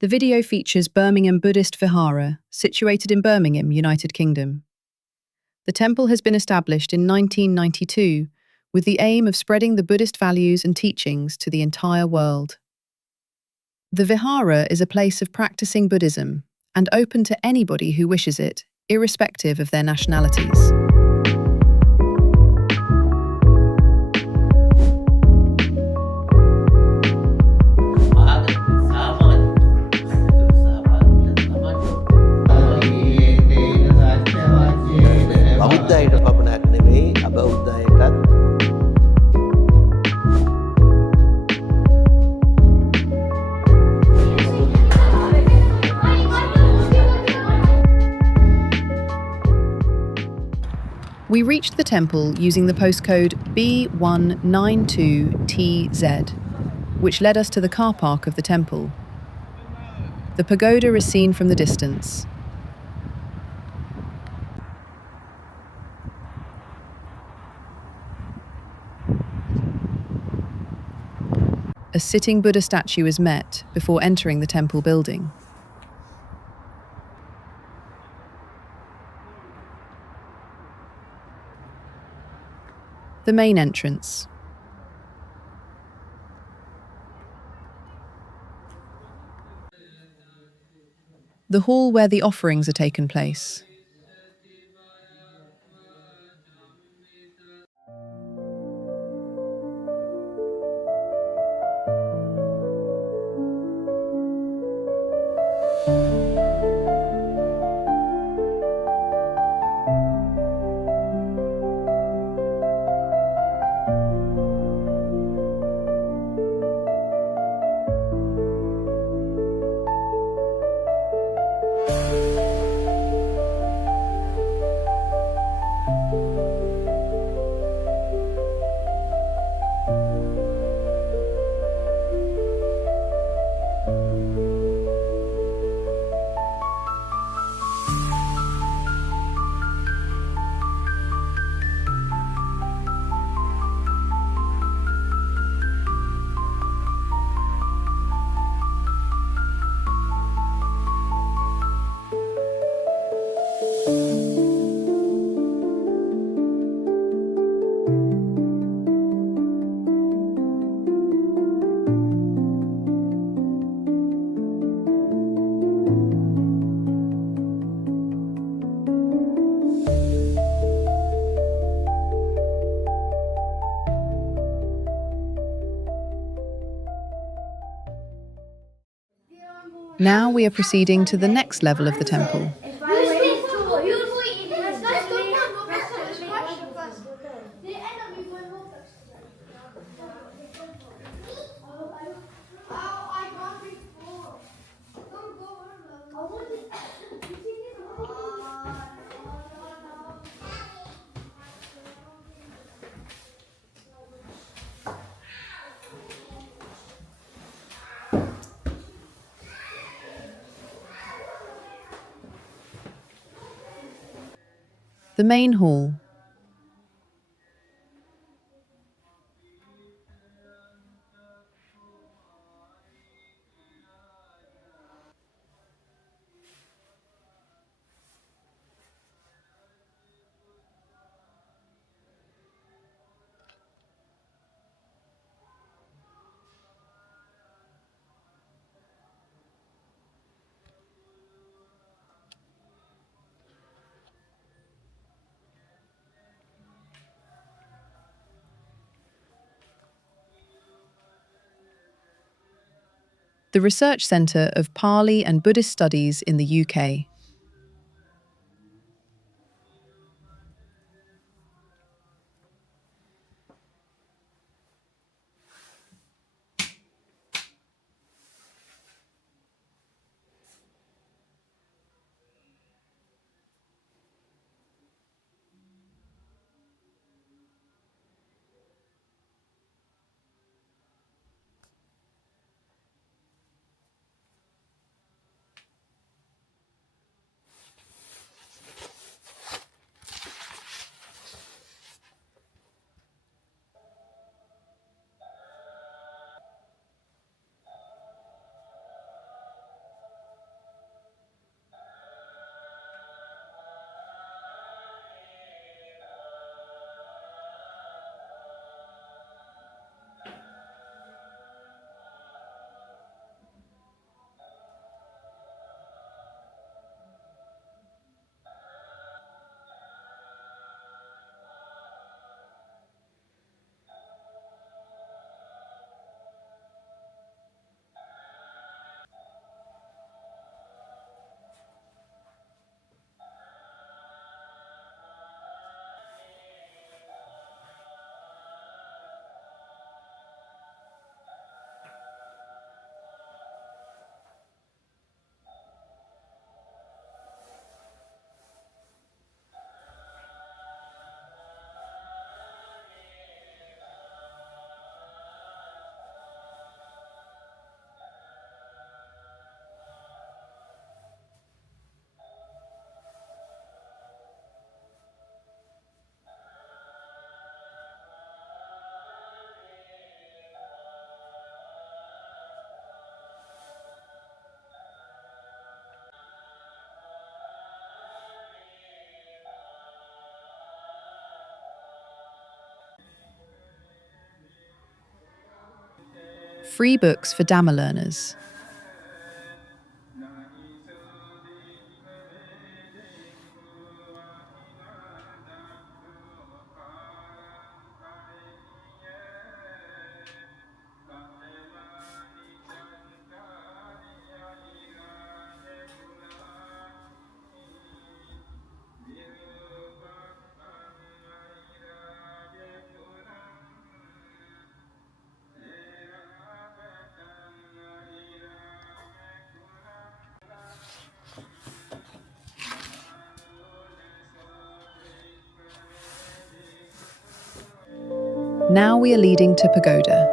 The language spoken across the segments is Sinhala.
The video features Birmingham Buddhist Vihara, situated in Birmingham, United Kingdom. The temple has been established in 1992 with the aim of spreading the Buddhist values and teachings to the entire world. The Vihara is a place of practicing Buddhism and open to anybody who wishes it, irrespective of their nationalities. බෞද්ධයට පමණක් නෙවෙයි අබෞද්ධයටත් We reached the temple using the postcode B192TZ, which led us to the car park of the temple. The pagoda is seen from the distance. A sitting Buddha statue is met before entering the temple building. The main entrance. The hall where the offerings are taken place. Now we are proceeding to the next level of the temple. The main hall. The Research Centre of Pali and Buddhist Studies in the UK. free books for Dhamma learners. Now we are leading to pagoda.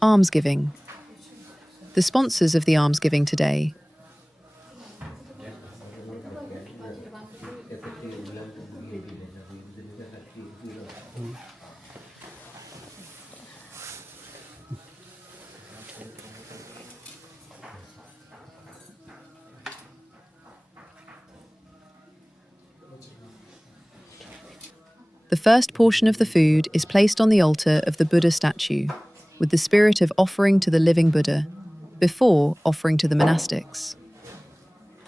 Almsgiving. The sponsors of the almsgiving today. The first portion of the food is placed on the altar of the Buddha statue, with the spirit of offering to the living Buddha, before offering to the monastics.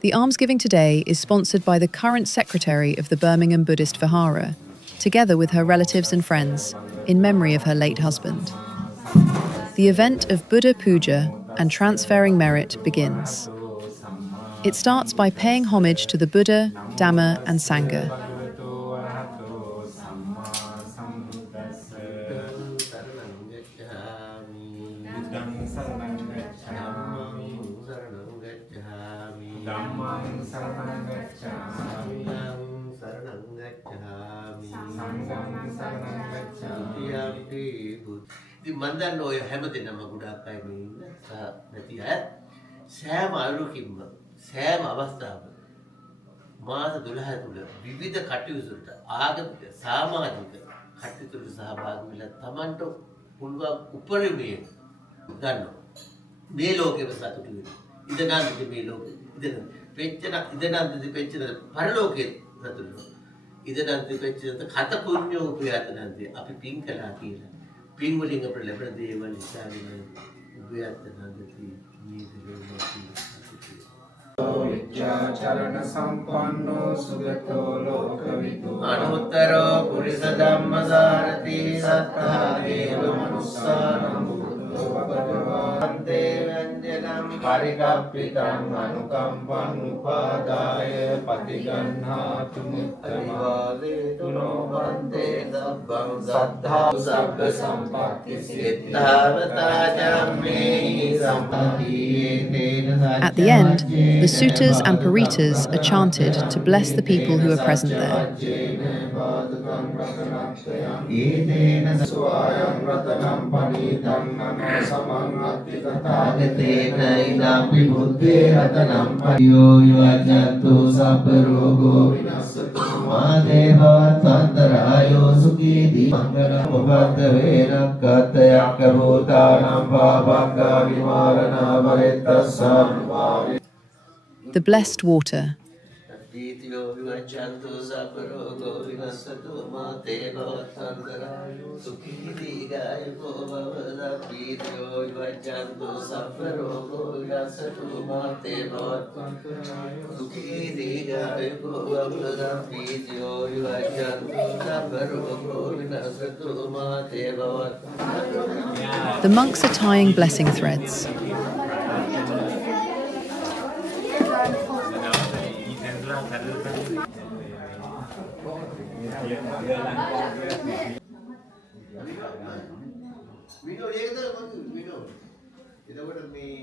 The almsgiving today is sponsored by the current secretary of the Birmingham Buddhist Vihara, together with her relatives and friends, in memory of her late husband. The event of Buddha Puja and transferring merit begins. It starts by paying homage to the Buddha, Dhamma, and Sangha. Dhammang saranang gacchami. ඉතින් මන් දන්න ඔය හැමදෙනාම ගොඩාක් අය මේ ඉන්න සහ නැති අය සෑම අයුරකින්ම සෑම අවස්ථාවක මාස 12 තුල විවිධ කටයුතු ආගමික සමාජික කටයුතු සහභාගී වෙලා Tamanට පුළුවන් උපරිමයෙන් ගන්නවා. මේ ලෝකෙම සතුටු වෙනවා. ඉදනන්දි මේ ලෝකෙ ඉදනන්දි පෙච්චන පරලෝකෙ සතුටු වෙනවා. ඉදනන්දි පෙච්චන කත පුණ්‍යෝ උපයතනන්දි අපි පින් කළා කියලා. පින් වලින් අපට ලැබෙන දේවල් නිසා වෙන උපයතනන්දි මේ චරණ සම්පන්නෝ සුගතෝ ලෝකවිදු අනුත්තරෝ පුරිස ධම්මසාරති සත්තා දේව මනුස්සානං බුද්ධෝ භගවාන් දේවංජනම් පරිගප්පිතං අනුකම්පං උපාදාය පටිගන්හාතු මුත්තමාදේතුනෝ වන්දේ සබ්බං සද්ධා සබ්බ සම්පත්ති සිද්ධාවතා ජම්මේ සම්පතියේ At the end, the suttas and paritas are chanted to bless the people who are present there. ඊතේන සුවායං රතනම් පණීතං නමෝ සමං අත්ති තථාගතේන ඉදම්පි බුද්ධේ රතනම් පරියෝ යවජ්ජතු සබ්බ රෝගෝ විනස්සතු මා දේවවත්තන්තරායෝ සුඛී දී මංගල උපද්ද වේනක්කත යක්ක භූතානම් පාපංගා විමාරණා වරෙත්තස්සානුභාවි. The blessed water. Video vivajantu saparogo vinasatu mate bhavatantarayo sukhi digayako bhavada video vivajantu saparogo vinasatu mate bhavatantarayo sukhi digayako bhavada video vivajantu saparogo vinasatu mate bhavatantarayo. The monks are tying blessing threads. Video ඒක තමයි video. එතකොට මේ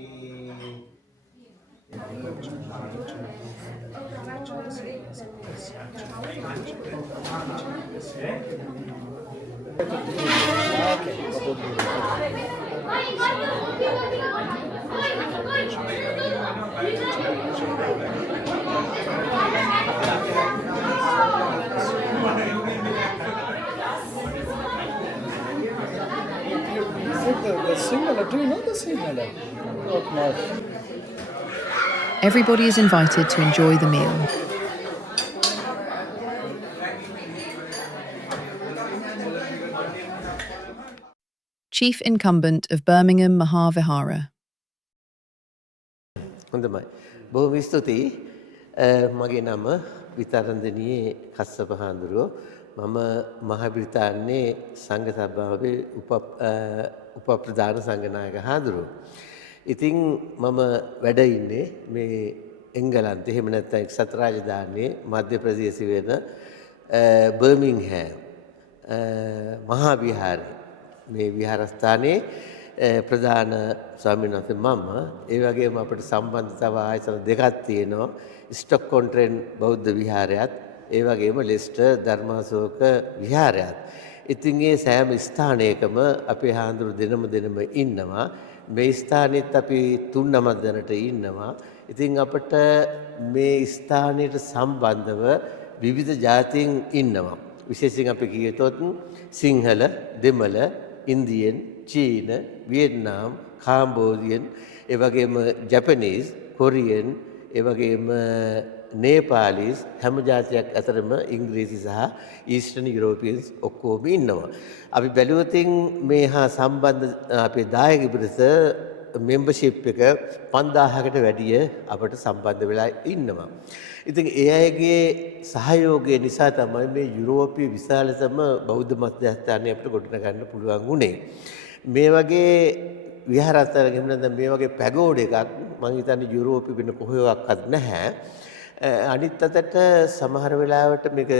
The Sinhala, do you know the Sinhala? Not much. Everybody is invited to enjoy the meal. Chief Incumbent of Birmingham Mahavihara. හොඳයි. බොහොම ස්තුතියි. මගේ නම විතරන්දනී කස්සප හාමුදුරුවෝ. මම මහ බ්‍රිතාන්‍යයේ සංඝ සභාවේ උපප්‍රධාන සංඝනායක හාමුදුරුවෝ. ඉතින් මම වැඩ ඉන්නේ මේ එංගලන්තේ එහෙම නැත්නම් එක්සත් රාජධානියේ මධ්‍ය ප්‍රදේශයේ වෙන බර්මින්ග්හෑම් මහා විහාරයේ මේ විහාරස්ථානයේ ප්‍රධාන ස්වාමීන් වහන්සේ මම ඒ වගේම අපිට සම්බන්ධතාව ආයතන දෙකක් තියෙනවා ස්ටොක්-ඔන්-ට්‍රෙන්ට් බෞද්ධ විහාරයත් ඒ වගේම ලෙස්ටර් ධර්මාශෝක විහාරයත්. ඉතින් මේ සෑම ස්ථානයකම අපේ හාමුදුරු දෙනම ඉන්නවා. මේ ස්ථානෙත් අපි 3-9 දෙනෙක් ඉන්නවා. ඉතින් අපිට මේ ස්ථානයට සම්බන්ධව විවිධ ජාතීන් ඉන්නවා. විශේෂයෙන් අපි කියතොත් සිංහල, දෙමළ, ඉන්දියන්, චීන, වියට්නාම්, කාම්බෝඩියන්, ඒ වගේම ජපනීස්, කොරියන්, ඒ වගේම නේපාලීස් හැම ජාතියක් අතරම ඉංග්‍රීසි සහ ඊස්ටර්න් යුරෝපියන්ස් ඔක්කොම ඉන්නවා. අපි බැලුවොත් මේ හා සම්බන්ධ අපේ දායක පිරිස membership එක 5000කට වැඩිය අපට සම්බන්ධ වෙලා ඉන්නවා. ඉතින් ඒ අයගේ සහයෝගය නිසා තමයි මේ යුරෝපීය විශාලතම බෞද්ධ මධ්‍යස්ථානය අපිට ගොඩනගන්න පුළුවන් වුණේ. මේ වගේ විහාරස්ථානයක් එහෙම නැත්නම් මේ වගේ පැගෝඩ එකක් මම හිතන්නේ යුරෝපෙ වෙන කොහෙවත් නැහැ. අනිත් අතට සමහර වෙලාවට මේක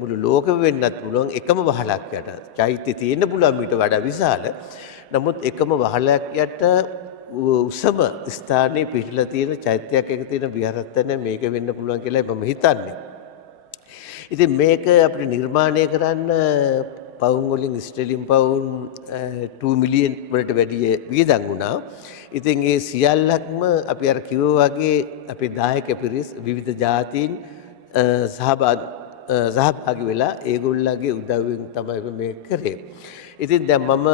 මුළු ලෝකෙම වෙන්නත් පුළුවන් එකම වහලක් යට. චෛත්‍ය තියෙන්න පුළුවන් ඊට වඩා විශාල. නමුත් එකම වහලක් යට උසම ස්ථානයේ පිහිටලා තියෙන චෛත්‍යයක් එක තියෙන විහාරස්ථානය මේක වෙන්න පුළුවන් කියලා මම හිතන්නේ. ඉතින් මේක අපිට නිර්මාණය කරන්න පවුම් වලින් ස්ට්‍රේලියන් පවුම් 2 මිලියන් වලට වැඩිය වියදම් වුණා. ඉතින් ඒ සියල්ලක්ම අපි අර කිව්වා වගේ අපේ දායක පිරිස් විවිධ ජාතීන් සහභාගී වෙලා ඒගොල්ලන්ගේ උදව්වෙන් තමයි මේක කරේ. ඉතින් දැන් මම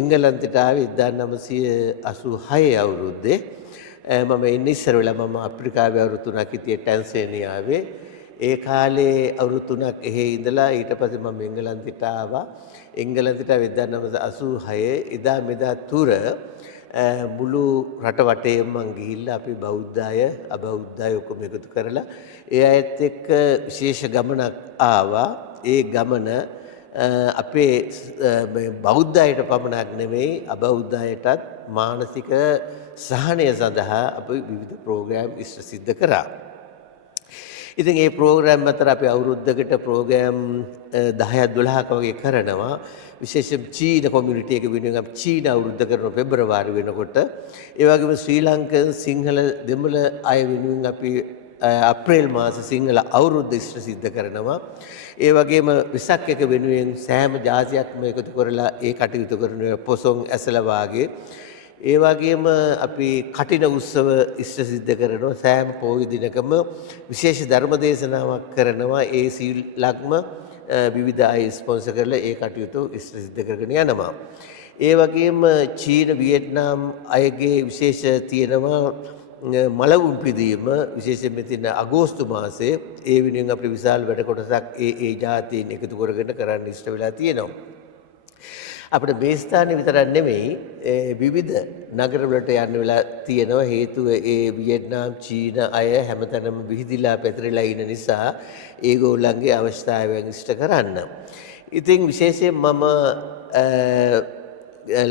එංගලන්තයට ආවේ 1986 අවුරුද්දේ. මම එන්නේ ඉස්සර වෙලා මම අප්‍රිකාවේ අවුරුදු 3ක් හිටියේ ටැන්සේනියාවේ. ඒ කාලේ අවුරුදු 3ක් එහෙ ඉඳලා ඊට පස්සේ මම එංගලන්තයට ආවා. එංගලන්තයට 1986 එදා මෙදා තුර මුළු රට වටේම මං ගිහිල්ලා අපි බෞද්ධ අය අබෞද්ධ අය ඔක්කොම එකතු කරලා ඒ අයත් එක්ක විශේෂ ගමනක් ආවා. ඒ ගමන අපේ බෞද්ධ අයට පමණක් නෙමෙයි අබෞද්ධ අයටත් මානසික සහනය සඳහා අපි විවිධ ප්‍රෝග්‍රෑම් ඉෂ්ට සිද්ධ කරා. ඉතින් මේ ප්‍රෝග්‍රෑම් අතර අපි අවුරුද්දකට ප්‍රෝග්‍රෑම් 10ක් 12ක වගේ කරනවා. විශේෂයෙන් චීන කොමියුනිටි එක වෙනුවෙන් අපි චීන අවුරුද්ද කරන පෙබරවාරි වෙනකොට ඒ වගේම ශ්‍රී ලංකන් සිංහල දෙමළ අය වෙනුවෙන් අපි අප්‍රේල් මාස සිංහල අවුරුද්ද ඉෂ්ට සිද්ධ කරනවා. ඒ වගේම විසක් එක වෙනුවෙන් සෑම ජාතියක්ම එකතු කරලා ඒ කටයුතු කරන පොසොන් ඇසල වාගේ ඒ වගේම අපි කටින උත්සව ඉෂ්ට සිද්ධ කරනවා. සෑම පොහොය දිනකම විශේෂ ධර්ම දේශනාවක් කරනවා. ඒ සීලක්ම විවිධ අය ස්පොන්සර් කරලා ඒ කටයුතු ඉෂ්ට සිද්ධ කරගෙන යනවා. ඒ වගේම චීන වියට්නාම් අයගේ විශේෂ තියෙනවා මලවුන් පිදීම විශේෂයෙන් මෙතන අගෝස්තු මාසයේ ඒ වෙනුවෙන් අපිට විශාල වැඩ කොටසක් ඒ ජාතීන් එකතු කරගෙන කරන්න ඉෂ්ට වෙලා තියෙනවා. අපිට මේ ස්ථානේ විතරක් නෙමෙයි විවිධ නගරවලට යන්න වෙලා තියෙනවා. හේතුව ඒ වියට්නාම් චීන අය හැමතැනම විහිදිලා පැතිරලා ඉන්න නිසා ඒගොල්ලන්ගේ අවශ්‍යතාවයන් ඉෂ්ට කරන්න. ඉතින් විශේෂයෙන් මම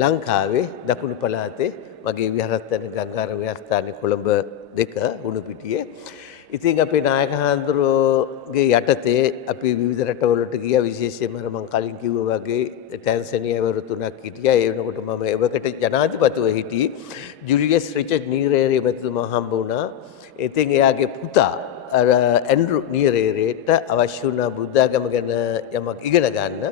ලංකාවේ දකුණු පළාතේ මගේ විහාරස්ථාන ගංගාර විහාරස්ථානයේ කොළඹ 2 උණුපිටියේ. ඉතින් අපේ නායක හාමුදුරුවෝගේ යටතේ අපි විවිධ රටවලට ගියා. විශේෂයෙන්ම මම කලින් කිව්වා වගේ ටැන්සේනියාවේ අවුරුදු 3ක් හිටියා. ඒ වෙනකොට මම එවකට ජනාධිපතිව හිටියේ. ජුලියස් රිචඩ් නීරේරේ මැතිතුමා හම්බ වුණා. ඉතින් එයාගේ පුතා ඇන්ඩ්‍රු නීරේරේට අවශ්‍ය වුණා බුද්ධාගම ගැන යමක් ඉගෙන ගන්න.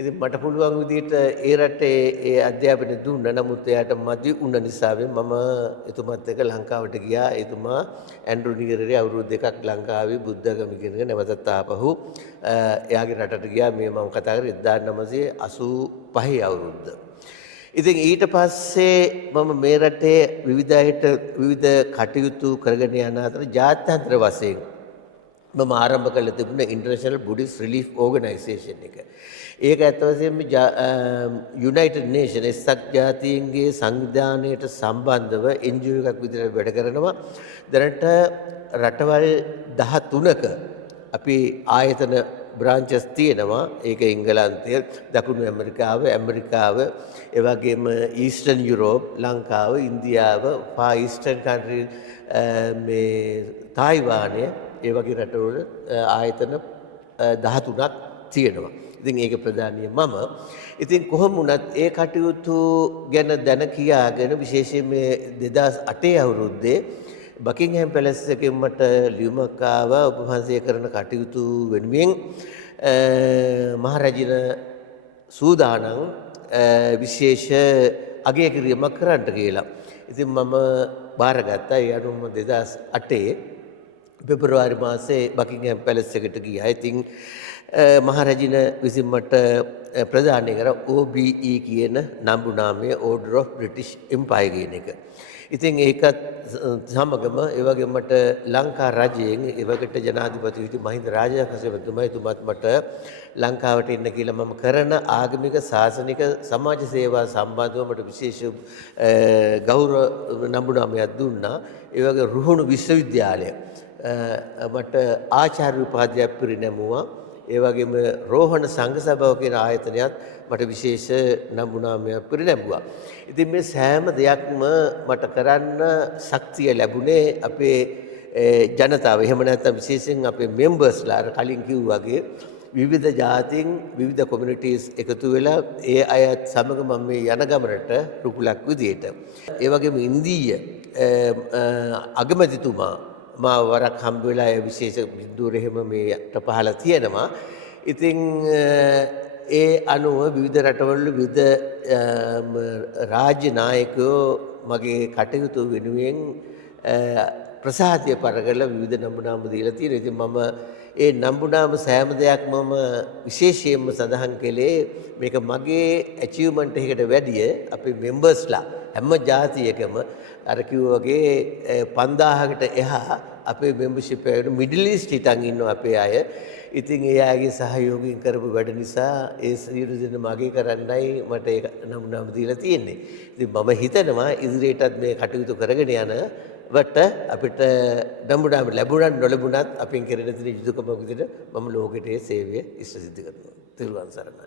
ඉතින් මට පුළුවන් විදිහට ඒ රටේ ඒ අධ්‍යාපනය දුන්නා. නමුත් එයාට මදි වුණ නිසා මම එතුමත් එක්ක ලංකාවට ගියා. එතුමා ඇන්ඩ්‍රු නීරේරේ අවුරුදු 2ක් ලංකාවේ බුද්ධාගම ඉගෙනගෙන නැවතත් ආපහු එයාගේ රටට ගියා. මේ මම කතා කරේ 1985 අවුරුද්ද. ඉතින් ඊට පස්සේ මම මේ රටේ විවිධ අයට විවිධ කටයුතු කරගෙන යන අතර ජාත්‍යන්තර වශයෙන් මම ආරම්භ කළ තිබුණ ඉන්ටර්නැෂනල් බුද්දිස්ට් රිලීෆ් ඕගනයිසේෂන් එක. ඒක ඇත්ත වශයෙන්ම යුනයිටඩ් නේෂන් එක්සත් ජාතීන්ගේ සංවිධානයට සම්බන්ධව NGO එකක් විදිහට වැඩ කරනවා. දැනට රටවල් 13ක අපි ආයතන බ්‍රාන්චස් තියෙනවා. ඒක එංගලන්තය, දකුණු ඇමරිකාව, ඒ වගේම ඊස්ටර්න් යුරෝප්, ලංකාව, ඉන්දියාව, ෆා ඊස්ටර්න් කන්ට්‍රි මේ තායිවානය ඒ වගේ රටවල ආයතන 13ක් තියෙනවා. ඉතින් ඒක ප්‍රධානිය මම. ඉතින් කොහොම වුණත් ඒ කටයුතු ගැන දැන කියාගෙන විශේෂයෙන් මේ 2008 අවුරුද්දේ බකින්හෑම් පැලස් එකෙන් මට ලියුමක් ආවා ඔබ වහන්සේ කරන කටයුතු වෙනුවෙන් මහරජින සූදානම් විශේෂ අගය කිරීමක් කරන්න කියලා. ඉතින් මම බාරගත්තා. ඒ අනුව 2008 පෙබරවාරි මාසේ බකින්හෑම් පැලස් එකට ගියා. ඉතින් මහරජින විසින් මට ප්‍රදානය කර OBE කියන නම්බු නාමය Order of British Empire කියන එක. ඉතින් ඒකත් සමගම ඒ වගේ මට ලංකා රජයෙන් එවකට ජනාධිපති හිටි මහින්ද රාජපක්ෂ මැතිතුමත් මට ලංකාවට එන්න කියලා මම කරන ආගමික ශාසනික සමාජ සේවා සම්බන්ධව මට විශේෂ ගෞරව නම්බු නාමයක් දුන්නා. ඒ වගේ රුහුණු විශ්වවිද්‍යාලය මට ආචාර්ය උපාධියක් පිරිනැමුවා. ඒ වගේම රෝහණ සංඝ සභාව කියන ආයතනයත් මට විශේෂ නම්බු නාමයක් පිරිනැමුවා. ඉතින් මේ සෑම දෙයක්ම මට කරන්න ශක්තිය ලැබුණේ අපේ ජනතාව. එහෙම නැත්නම් විශේෂයෙන් අපේ මෙම්බර්ස්ලා කලින් කිව්වා වගේ විවිධ ජාතීන් විවිධ කොමියුනිටිස් එකතු වෙලා ඒ අයත් සමග මම මේ යන ගමනට රුකුලක් විදියට. ඒ වගේම ඉන්දීය අගමැතිතුමා මා වරක් හම්බ වෙලා ඒ විශේෂ බිඳුවර එහෙම මේට පහළ තියෙනවා. ඉතින් ඒ අනුව විවිධ රටවල විවිධ රාජ්‍ය නායකයෝ මගේ කටයුතු වෙනුවෙන් ප්‍රසාදය පර කරලා විවිධ නම්බුනාම දීලා තියෙනවා. ඉතින් මම ඒ නම්බුනාම සෑම දෙයක් මම විශේෂයෙන්ම සඳහන් කළේ මේක මගේ ඇචීව්මන්ට් එකකට වැඩිය අපේ මෙම්බර්ස්ලා හැම ජාතියකම අර කිව්වා වගේ 5000කට එහා අපේ මෙම්බර්ෂිප් එකට මිඩල් ඊස්ට් හිටන් ඉන්නවා අපේ අය. ඉතින් ඒ අයගේ සහයෝගයෙන් කරපු වැඩ නිසා ඒ සියලු දෙනා මගේ කරන්නයි මට ඒ නම්බුනාම දීලා තියෙන්නේ. ඉතින් මම හිතනවා ඉදිරියටත් මේ කටයුතු කරගෙන යනවට අපිට නම්බුනාම ලැබුණත් නොලැබුණත් අපින් කරන තියෙන යුතුයකම විදිහට මම ලෝකෙට ඒ සේවය ඉෂ්ට සිද්ධ කරනවා. තිරුවන් සරණයි.